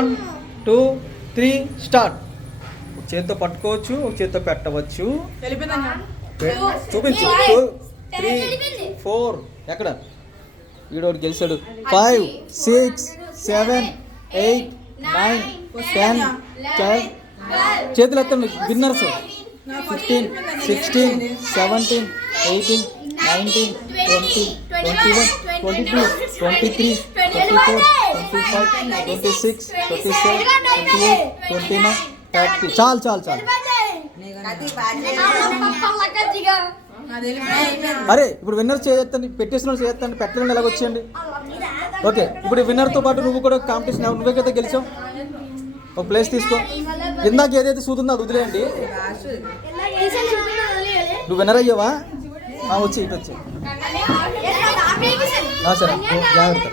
1 2 3 start. ఒక చేతితో పట్టుకోవచ్చు, ఒక చేతితో పెట్టవచ్చు. చూపించు. 2 3 4 ఎక్కడ వీడోడు గెలిచాడు. 5 6 7 8 9 10 12 చేతులు ఎత్తండి విన్నర్స్. 15 16 17 18 19 20 21 22 23 24 25 26 27 28 29 30. చాలు చాలు చాలు. అరే ఇప్పుడు విన్నర్ చేయొద్దండి, పెట్టేసిన వాళ్ళు చేయొద్దండి, పెట్టలేండి ఎలాగ వచ్చేయండి. ఓకే ఇప్పుడు విన్నర్తో పాటు నువ్వు కూడా కాంపిటీషన్ నువ్వే కదా గెలిచావు. ఒక ప్లేస్ తీసుకో. ఇందాక ఏదైతే సూతుందో అది వదిలేయండి. నువ్వు విన్నర్ అయ్యావా? వచ్చి ఇటు వచ్చి సరే జాగ్రత్త.